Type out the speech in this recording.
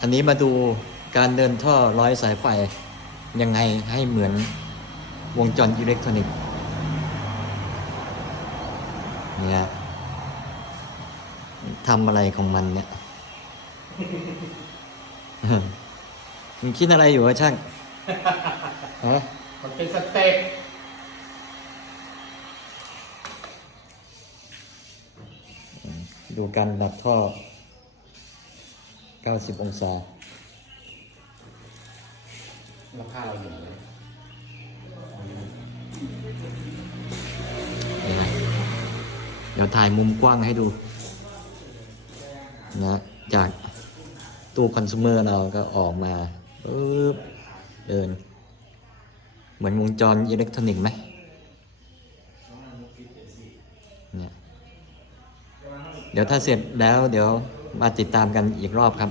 อันนี้มาดูการเดินท่อร้อยสายไฟยังไงให้เหมือนวงจรอิเล็กทรอนิกส์เนี่ยทำอะไรของมันเนี่ยมึงคิดอะไรอยู่วะช่างฮะมันเป็นสเต็ปดูการดับท่อ 90 องศาราคาเราอยู่เลยเดี๋ยวถ่ายมุมกว้างให้ดูนะจากตู้คอน sumer เราก็ออกมาปึ๊บเดิน เหมือนวงจรอิเล็กทรอนิกส์ไหมเนี่ยเดี๋ยวถ้าเสร็จแล้วเดี๋ยว มาติดตามกันอีกรอบครับ